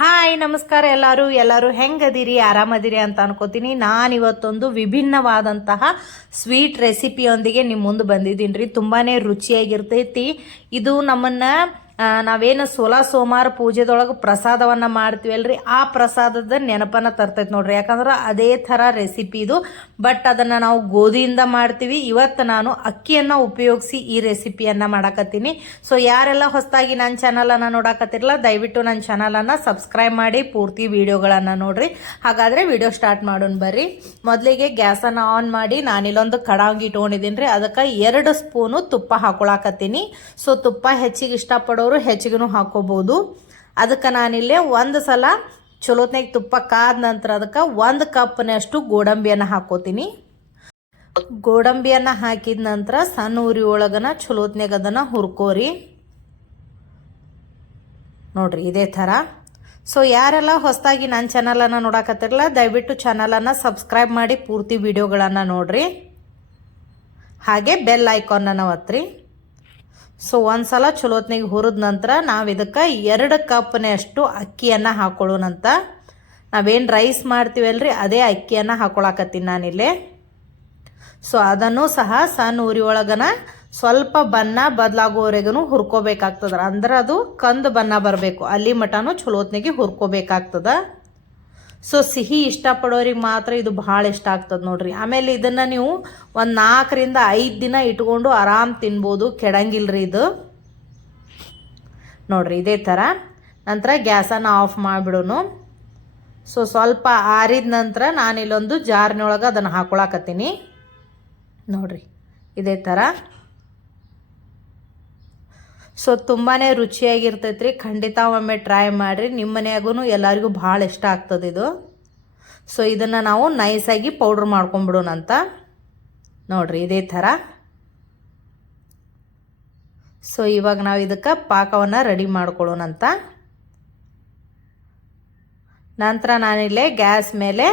Hi ನಮಸ್ಕಾರ ಎಲ್ಲರೂ ಹೆಂಗದಿರಿ ಆರಾಮದಿರಿ ಅಂತ ಅನ್ಕೋತೀನಿ. ನಾನು ಇವತ್ತೊಂದು ವಿಭಿನ್ನವಾದಂತಹ ಸ್ವೀಟ್ ರೆಸಿಪಿಯೊಂದಿಗೆ ನಿಮ್ಮ ಮುಂದೆ ಬಂದಿದ್ದೀನಿ ರೀ. ತುಂಬಾ ರುಚಿಯಾಗಿರ್ತೈತಿ. ಇದು ನಮ್ಮನ್ನ ನಾವೇನು ಸೋಮವಾರ ಪೂಜೆದೊಳಗೆ ಪ್ರಸಾದವನ್ನು ಮಾಡ್ತೀವಲ್ರಿ, ಆ ಪ್ರಸಾದದ ನೆನಪನ್ನು ತರ್ತೈತೆ ನೋಡ್ರಿ. ಯಾಕಂದ್ರೆ ಅದೇ ಥರ ರೆಸಿಪಿ ಇದು, ಬಟ್ ಅದನ್ನು ನಾವು ಗೋಧಿಯಿಂದ ಮಾಡ್ತೀವಿ. ಇವತ್ತು ನಾನು ಅಕ್ಕಿಯನ್ನು ಉಪಯೋಗಿಸಿ ಈ ರೆಸಿಪಿಯನ್ನು ಮಾಡಕತ್ತೀನಿ. ಸೊ ಯಾರೆಲ್ಲ ಹೊಸದಾಗಿ ನನ್ನ ಚಾನಲನ್ನು ನೋಡಕತ್ತಿರಲ್ಲ, ದಯವಿಟ್ಟು ನನ್ನ ಚಾನಲನ್ನು ಸಬ್ಸ್ಕ್ರೈಬ್ ಮಾಡಿ ಪೂರ್ತಿ ವಿಡಿಯೋಗಳನ್ನು ನೋಡ್ರಿ. ಹಾಗಾದರೆ ವಿಡಿಯೋ ಸ್ಟಾರ್ಟ್ ಮಾಡೋಣ ಬರ್ರಿ. ಮೊದಲಿಗೆ ಗ್ಯಾಸನ್ನು ಆನ್ ಮಾಡಿ ನಾನಿಲ್ಲೊಂದು ಕಡಾಂಗಿ ಇಟ್ಕೊಂಡಿದ್ದೀನಿ ರೀ. ಅದಕ್ಕೆ 2 ಸ್ಪೂನು ತುಪ್ಪ ಹಾಕೊಳಕತ್ತೀನಿ. ಸೊ ತುಪ್ಪ ಹೆಚ್ಚಿಗೆ ಇಷ್ಟಪಡೋರು ಹೆಚ್ಚಿಗೂ ಹಾಕೋಬಹುದು. ಅದಕ್ಕೆ ನಾನಿಲ್ಲೇ ಒಂದು ಸಲ ಚಲೋತ್ನಾಗ ತುಪ್ಪ ಕಾದ ನಂತರ ಅದಕ್ಕೆ 1 ಕಪ್ನಷ್ಟು ಗೋಡಂಬಿಯನ್ನು ಹಾಕೋತೀನಿ. ಗೋಡಂಬಿಯನ್ನು ಹಾಕಿದ ನಂತರ ಸಣ್ಣ ಉರಿ ಒಳಗನ ಚಲೋತ್ನಾಗ ಅದನ್ನು ಹುರ್ಕೋರಿ ನೋಡ್ರಿ ಇದೇ ಥರ. ಸೊ ಯಾರೆಲ್ಲ ಹೊಸದಾಗಿ ನನ್ನ ಚಾನಲನ್ನು ನೋಡಕತ್ತಿರಲ್ಲ, ದಯವಿಟ್ಟು ಚಾನಲನ್ನು ಸಬ್ಸ್ಕ್ರೈಬ್ ಮಾಡಿ ಪೂರ್ತಿ ವಿಡಿಯೋಗಳನ್ನು ನೋಡ್ರಿ. ಹಾಗೆ ಬೆಲ್ ಐಕಾನನ್ನು ಒತ್ತಿರಿ. ಸೊ ಒಂದ್ಸಲ ಚಲೋತ್ನಾಗ ಹುರಿದ ನಂತರ ನಾವು ಇದಕ್ಕೆ 2 ಕಪ್ನಷ್ಟು ಅಕ್ಕಿಯನ್ನು ಹಾಕೊಳ್ಳೋಣಂತ. ನಾವೇನು ರೈಸ್ ಮಾಡ್ತೀವಲ್ರಿ ಅದೇ ಅಕ್ಕಿಯನ್ನು ಹಾಕೊಳಕತ್ತೀನಿ ನಾನಿಲ್ಲಿ. ಸೊ ಅದನ್ನು ಸಹ ಸಣ್ಣ ಉರಿ ಒಳಗನ ಸ್ವಲ್ಪ ಬಣ್ಣ ಬದಲಾಗೋವರೆಗೂ ಹುರ್ಕೋಬೇಕಾಗ್ತದ. ಅಂದ್ರೆ ಅದು ಕಂದು ಬಣ್ಣ ಬರಬೇಕು, ಅಲ್ಲಿ ಮಟನೂ ಚಲೋತ್ನಾಗಿ ಹುರ್ಕೋಬೇಕಾಗ್ತದ. ಸೊ ಸಿಹಿ ಇಷ್ಟಪಡೋರಿಗೆ ಮಾತ್ರ ಇದು ಭಾಳ ಇಷ್ಟ ಆಗ್ತದೆ ನೋಡ್ರಿ. ಆಮೇಲೆ ಇದನ್ನು ನೀವು ಒಂದು 4 ರಿಂದ 5 ದಿನ ಇಟ್ಕೊಂಡು ಆರಾಮ್ ತಿನ್ಬೋದು, ಕೆಡಂಗಿಲ್ರಿ ಇದು ನೋಡ್ರಿ ಇದೇ ಥರ. ನಂತರ ಗ್ಯಾಸನ್ನು ಆಫ್ ಮಾಡಿಬಿಡೋನು. ಸೊ ಸ್ವಲ್ಪ ಆರಿದ ನಂತರ ನಾನಿಲ್ಲೊಂದು ಜಾರ್ನೊಳಗೆ ಅದನ್ನು ಹಾಕೊಳಕತ್ತೀನಿ ನೋಡ್ರಿ ಇದೇ ಥರ. ಸೊ ತುಂಬಾ ರುಚಿಯಾಗಿರ್ತೈತೆ ರೀ. ಖಂಡಿತ ಒಮ್ಮೆ ಟ್ರೈ ಮಾಡಿರಿ, ನಿಮ್ಮ ಮನೆಯಾಗೂ ಎಲ್ಲರಿಗೂ ಭಾಳ ಇಷ್ಟ ಆಗ್ತದೆ ಇದು. ಸೊ ಇದನ್ನು ನಾವು ನೈಸಾಗಿ ಪೌಡ್ರ್ ಮಾಡ್ಕೊಂಬಿಡೋಣಂತ ನೋಡ್ರಿ ಇದೇ ಥರ. ಸೊ ಇವಾಗ ನಾವು ಇದಕ್ಕೆ ಪಾಕವನ್ನು ರೆಡಿ ಮಾಡ್ಕೊಳ್ಳೋಣಂತ. ನಂತರ ನಾನಿಲ್ಲೇ ಗ್ಯಾಸ್ ಮೇಲೆ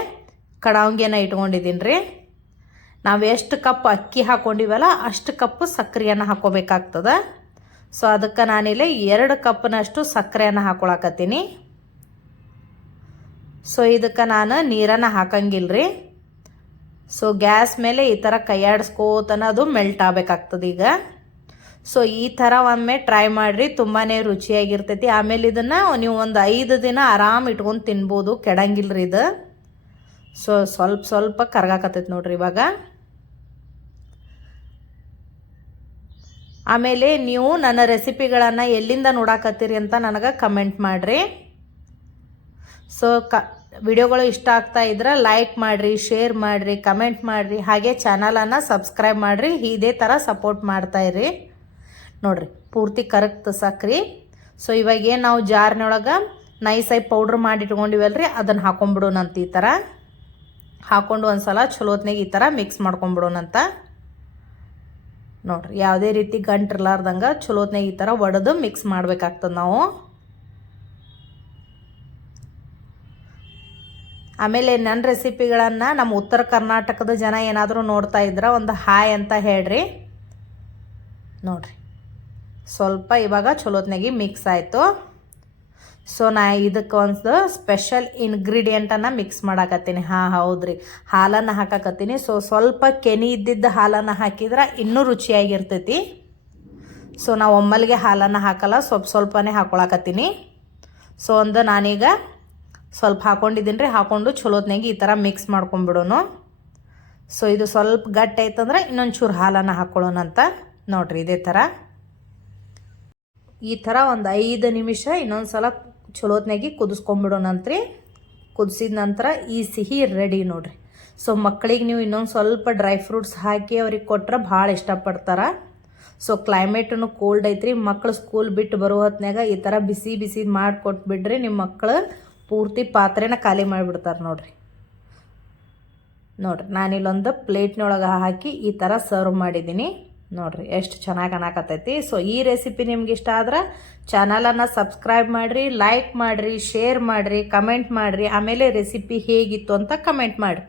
ಕಡಾಂಗಿಯನ್ನು ಇಟ್ಕೊಂಡಿದ್ದೀನಿ ರೀ. ನಾವು ಎಷ್ಟು ಕಪ್ ಅಕ್ಕಿ ಹಾಕ್ಕೊಂಡಿವಲ್ಲ ಅಷ್ಟು ಕಪ್ಪು ಸಕ್ಕರೆಯನ್ನು ಹಾಕೋಬೇಕಾಗ್ತದೆ. ಸೊ ಅದಕ್ಕೆ ನಾನಿಲ್ಲಿ 2 ಕಪ್ನಷ್ಟು ಸಕ್ಕರೆಯನ್ನು ಹಾಕೊಳಕತ್ತೀನಿ. ಸೊ ಇದಕ್ಕೆ ನಾನು ನೀರನ್ನು ಹಾಕಂಗಿಲ್ರಿ. ಸೊ ಗ್ಯಾಸ್ ಮೇಲೆ ಈ ಥರ ಕೈಯಾಡಿಸ್ಕೋತನ ಅದು ಮೆಲ್ಟ್ ಆಗಬೇಕಾಗ್ತದೆ ಈಗ. ಸೊ ಈ ಥರ ಒಮ್ಮೆ ಟ್ರೈ ಮಾಡಿರಿ, ತುಂಬಾ ರುಚಿಯಾಗಿರ್ತೈತಿ. ಆಮೇಲೆ ಇದನ್ನು ನೀವು ಒಂದು 5 ದಿನ ಆರಾಮ್ ಇಟ್ಕೊಂಡು ತಿನ್ಬೋದು, ಕೆಡಂಗಿಲ್ರಿ ಇದು. ಸೊ ಸ್ವಲ್ಪ ಕರ್ಗಾಕತ್ತೈತಿ ನೋಡ್ರಿ ಇವಾಗ. ಆಮೇಲೆ ನೀವು ನನ್ನ ರೆಸಿಪಿಗಳನ್ನು ಎಲ್ಲಿಂದ ನೋಡಾಕತ್ತೀರಿ ಅಂತ ನನಗೆ ಕಮೆಂಟ್ ಮಾಡಿರಿ. ಸೊ ವಿಡಿಯೋಗಳು ಇಷ್ಟ ಆಗ್ತಾ ಇದ್ರೆ ಲೈಕ್ ಮಾಡಿರಿ, ಶೇರ್ ಮಾಡಿರಿ, ಕಮೆಂಟ್ ಮಾಡಿರಿ. ಹಾಗೆ ಚಾನಲನ್ನು ಸಬ್ಸ್ಕ್ರೈಬ್ ಮಾಡಿರಿ. ಇದೇ ಥರ ಸಪೋರ್ಟ್ ಮಾಡ್ತಾಯಿರಿ ನೋಡಿರಿ. ಪೂರ್ತಿ ಕರಗ್ತ ಸಕ್ರೆ. ಸೊ ಇವಾಗೇನು ನಾವು ಜಾರ್ನೊಳಗೆ ನೈಸಾಗಿ ಪೌಡ್ರ್ ಮಾಡಿ ಇಟ್ಕೊಂಡಿವಲ್ರಿ, ಅದನ್ನು ಹಾಕೊಂಡ್ಬಿಡೋಣಂತ. ಈ ಥರ ಹಾಕ್ಕೊಂಡು ಒಂದು ಸಲ ಚಲೋತ್ನಾಗ ಈ ಥರ ಮಿಕ್ಸ್ ಮಾಡ್ಕೊಂಬಿಡೋಣಂತ ನೋಡ್ರಿ. ಯಾವುದೇ ರೀತಿ ಗಂಟಿರ್ಲಾರ್ದಂಗೆ ಚಲೋತ್ನಾಗ ಈ ಥರ ಒಡೆದು ಮಿಕ್ಸ್ ಮಾಡಬೇಕಾಗ್ತದೆ ನಾವು. ಆಮೇಲೆ ನನ್ನ ರೆಸಿಪಿಗಳನ್ನು ನಮ್ಮ ಉತ್ತರ ಕರ್ನಾಟಕದ ಜನ ಏನಾದರೂ ನೋಡ್ತಾ ಇದ್ರೆ ಒಂದು ಹಾಯ್ ಅಂತ ಹೇಳ್ರಿ ನೋಡ್ರಿ. ಸ್ವಲ್ಪ ಇವಾಗ ಚಲೋತ್ನಾಗಿ ಮಿಕ್ಸ್ ಆಯಿತು. ಸೊ ನಾ ಇದಕ್ಕೆ ಒಂದು ಸ್ಪೆಷಲ್ ಇಂಗ್ರೀಡಿಯೆಂಟನ್ನು ಮಿಕ್ಸ್ ಮಾಡಾಕತ್ತೀನಿ. ಹೌದ್ರಿ, ಹಾಲನ್ನು ಹಾಕಕತ್ತೀನಿ. ಸೊ ಸ್ವಲ್ಪ ಕೆನೆ ಇದ್ದಿದ್ದ ಹಾಲನ್ನು ಹಾಕಿದ್ರೆ ಇನ್ನೂ ರುಚಿಯಾಗಿರ್ತೈತಿ. ಸೊ ನಾವು ಒಮ್ಮಲ್ಗೆ ಹಾಲನ್ನು ಹಾಕಲ್ಲ, ಸ್ವಲ್ಪನೇ ಹಾಕೊಳಕತ್ತೀನಿ. ಸೊ ನಾನೀಗ ಸ್ವಲ್ಪ ಹಾಕೊಂಡಿದ್ದೀನಿ ರೀ. ಹಾಕ್ಕೊಂಡು ಚಲೋತ್ನಾಗಿ ಈ ಥರ ಮಿಕ್ಸ್ ಮಾಡ್ಕೊಂಬಿಡೋನು. ಸೊ ಇದು ಸ್ವಲ್ಪ ಗಟ್ಟಿ ಆಯ್ತಂದ್ರೆ ಇನ್ನೊಂಚೂರು ಹಾಲನ್ನು ಹಾಕ್ಕೊಳ್ಳೋಣಂತ ನೋಡ್ರಿ ಇದೇ ಥರ. ಈ ಥರ ಒಂದು 5 ನಿಮಿಷ ಇನ್ನೊಂದು ಸಲ ಚಲೋತ್ನಾಗಿ ಕುದಿಸ್ಕೊಂಬಿಡೋಣಂತ್ರಿ. ಕುದಿಸಿದ ನಂತರ ಈ ಸಿಹಿ ರೆಡಿ ನೋಡ್ರಿ. ಸೊ ಮಕ್ಕಳಿಗೆ ನೀವು ಇನ್ನೊಂದು ಸ್ವಲ್ಪ ಡ್ರೈ ಫ್ರೂಟ್ಸ್ ಹಾಕಿ ಅವ್ರಿಗೆ ಕೊಟ್ರೆ ಭಾಳ ಇಷ್ಟಪಡ್ತಾರೆ. ಸೊ ಕ್ಲೈಮೇಟನ್ನು ಕೋಲ್ಡ್ ಐತ್ರಿ. ಮಕ್ಕಳು ಸ್ಕೂಲ್ ಬಿಟ್ಟು ಬರೋ ಹೊತ್ನಾಗ ಈ ಥರ ಬಿಸಿ ಮಾಡಿ ಕೊಟ್ಬಿಡ್ರಿ, ನಿಮ್ಮ ಮಕ್ಕಳು ಪೂರ್ತಿ ಪಾತ್ರೆನ ಖಾಲಿ ಮಾಡಿಬಿಡ್ತಾರೆ ನೋಡ್ರಿ. ನಾನಿಲ್ಲೊಂದು ಪ್ಲೇಟ್ನೊಳಗೆ ಹಾಕಿ ಈ ಥರ ಸರ್ವ್ ಮಾಡಿದ್ದೀನಿ ನೋಡ್ರಿ. ಎಷ್ಟು ಚೆನ್ನಾಗಿ ಕಾಣಕತ್ತೈತಿ. ಸೊ ಈ ರೆಸಿಪಿ ನಿಮ್ಗೆ ಇಷ್ಟ ಆದ್ರೆ ಚಾನಲನ್ನು ಸಬ್ಸ್ಕ್ರೈಬ್ ಮಾಡಿರಿ, ಲೈಕ್ ಮಾಡಿರಿ, ಶೇರ್ ಮಾಡಿರಿ, ಕಮೆಂಟ್ ಮಾಡಿರಿ. ಆಮೇಲೆ ರೆಸಿಪಿ ಹೇಗಿತ್ತು ಅಂತ ಕಮೆಂಟ್ ಮಾಡಿರಿ.